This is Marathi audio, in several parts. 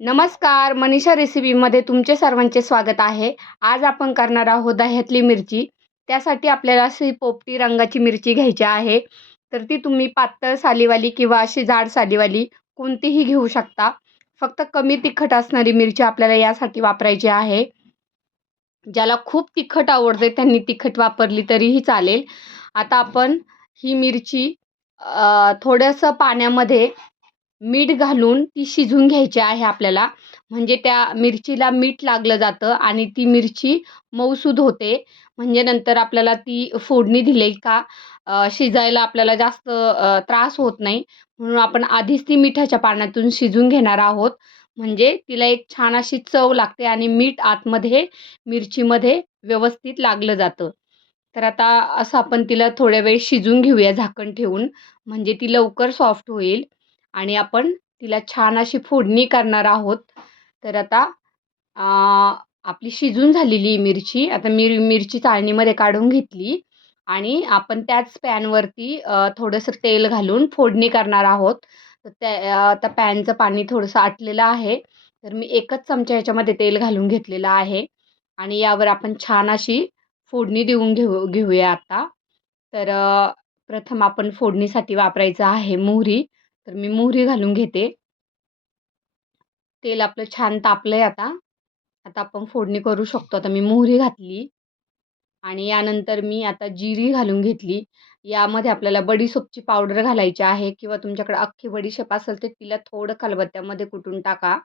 नमस्कार मनीषा रेसिपीमध्ये तुमचे सर्वांचे स्वागत आहे. आज आपण करणार आहोत दह्यातली मिरची. त्यासाठी आपल्याला अशी पोपटी रंगाची मिरची घ्यायची आहे. तर ती तुम्ही पातळ सालीवाली किंवा अशी जाड सालीवाली कोणतीही घेऊ शकता. फक्त कमी तिखट असणारी मिरची आपल्याला यासाठी वापरायची आहे. ज्याला खूप तिखट आवडते त्यांनी तिखट वापरली तरीही चालेल. आता आपण ही मिरची थोडंसं पाण्यामध्ये मीठ घालून ती शिजून घ्यायची आहे आपल्याला. म्हणजे त्या मिरचीला मीठ लागलं जातं आणि ती मिरची मऊसूद होते. म्हणजे नंतर आपल्याला ती फोडणी दिली का शिजायला आपल्याला जास्त त्रास होत नाही. म्हणून आपण आधीच ती मिठाच्या पाण्यातून शिजून घेणार आहोत. म्हणजे तिला एक छान अशी चव लागते आणि मीठ आतमध्ये मिरचीमध्ये व्यवस्थित लागलं जातं. तर आता असं आपण तिला थोड्या वेळ शिजून घेऊया झाकण ठेवून. म्हणजे ती लवकर सॉफ्ट होईल. आणि आपण तिला छान अशी फोडणी करणार आहोत. तर आता आपली शिजून झालेली मिरची आता मिर मिरची चाळणीमध्ये काढून घेतली आणि आपण त्याच पॅनवरती थोडंसं तेल घालून फोडणी करणार आहोत. तर त्या आता पॅनचं पाणी थोडंसं आटलेलं आहे. तर मी एकच चमचा ह्याच्यामध्ये तेल घालून घेतलेलं आहे आणि यावर आपण छान अशी फोडणी देऊन घेऊ घेऊया आता. तर प्रथम आपण फोडणीसाठी वापरायचं आहे मोहरी. तर मी मोहरी घालून घेते. तेल आपलं छान तापलं आहे आता. आता आपण फोडणी करू शकतो. आता मी मोहरी घातली. आणि यानंतर मी आता जिरी घालून घेतली. यामध्ये आपल्याला बडीशोपची पावडर घालायची आहे किंवा तुमच्याकडे अख्खी बडीशेप असेल तर तिला थोडं खलबत्त्यामध्ये कुटून टाका.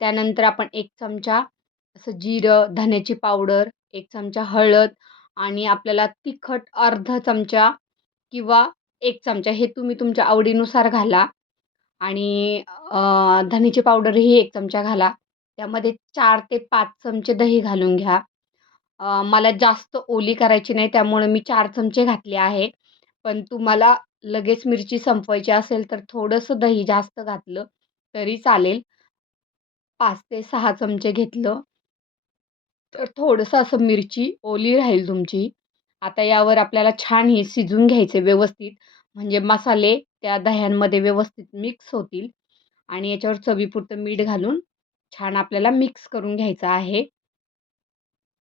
त्यानंतर आपण एक चमचा असं जिरं धण्याची पावडर एक चमचा हळद आणि आपल्याला तिखट अर्धा चमचा किंवा एक चमचा हे तुम्ही तुमच्या आवडीनुसार घाला आणि धनीची पावडरही एक चमचा घाला. त्यामध्ये चार ते पाच चमचे दही घालून घ्या. मला जास्त ओली करायची नाही त्यामुळे मी चार चमचे घातले आहे. पण तुम्हाला लगेच मिरची संपवायची असेल तर थोडंसं दही जास्त घातलं तरी चालेल. पाच ते सहा चमचे घेतलं तर थोडंसं असं मिरची ओली राहील तुमची. आता यावर आपल्याला छान हे शिजून घ्यायचे व्यवस्थित. म्हणजे मसाले त्या दह्यांमध्ये व्यवस्थित मिक्स होतील. आणि याच्यावर चवीपुरतं मीठ घालून छान आपल्याला मिक्स करून घ्यायचं आहे.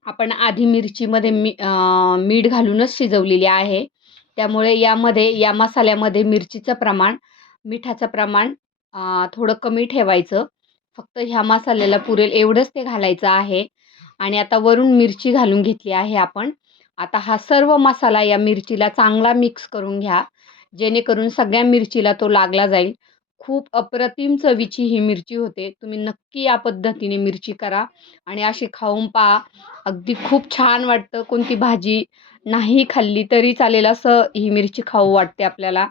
आपण आधी मिरचीमध्ये मी मीठ घालूनच शिजवलेली आहे. त्यामुळे यामध्ये या मसाल्यामध्ये मिरचीचं प्रमाण मिठाचं प्रमाण थोडं कमी ठेवायचं. फक्त ह्या मसाल्याला पुरेल एवढंच ते घालायचं आहे. आणि आता वरून मिरची घालून घेतली आहे आपण. आता हा सर्व मसाला या मिरचीला चांगला मिक्स करून घ्या. जेणेकरून सगळ्या मिरचीला तो लागला जाईल. खूप अप्रतिम चवीची ही मिरची होते. तुम्ही नक्की या पद्धतीने मिरची करा आणि अशी खाऊन पहा. अगदी खूप छान वाटतं. कोणती भाजी नाही खाल्ली तरी चालेल असं ही मिरची खाऊ वाटते आपल्याला.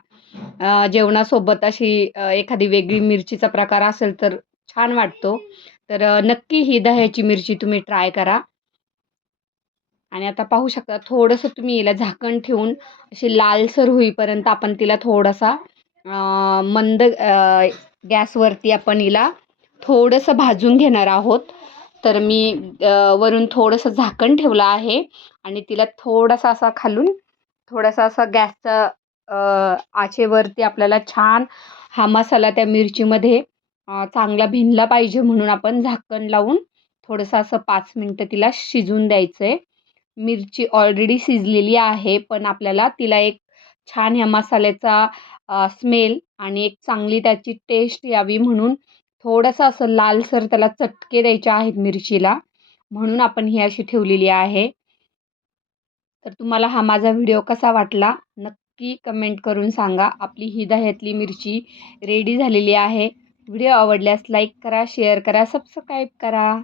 जेवणासोबत अशी एखादी वेगळी मिरचीचा प्रकार असेल तर छान वाटतो. तर नक्की ही दह्याची मिरची तुम्ही ट्राय करा. आणि आता पाहू शकता थोडंसं तुम्ही याला झाकण ठेवून अशी लालसर होईपर्यंत आपण तिला थोडासा मंद गॅसवरती आपण हिला थोडंसं भाजून घेणार आहोत. तर मी वरून थोडंसं झाकण ठेवलं आहे आणि तिला थोडासा असा खालून थोडासा असा गॅसचा आचेवरती आपल्याला छान हा मसाला त्या मिरचीमध्ये चांगला भिनला पाहिजे म्हणून आपण झाकण लावून थोडंसं असं पाच मिनटं तिला शिजून द्यायचं आहे मिरची ऑलरेडी शिजलेली आहे पण आपल्याला तिला एक छान ह्या मसाल्याचा स्मेल आणि एक चांगली त्याची टेस्ट यावी म्हणून थोडंसं असं लालसर त्याला चटके द्यायचे आहेत मिरचीला म्हणून आपण ही अशी ठेवलेली आहे. तर तुम्हाला हा माझा व्हिडिओ कसा वाटला नक्की कमेंट करून सांगा. आपली ही दह्यातली मिरची रेडी झालेली आहे. व्हिडिओ आवडल्यास लाईक करा शेअर करा सबस्क्राईब करा.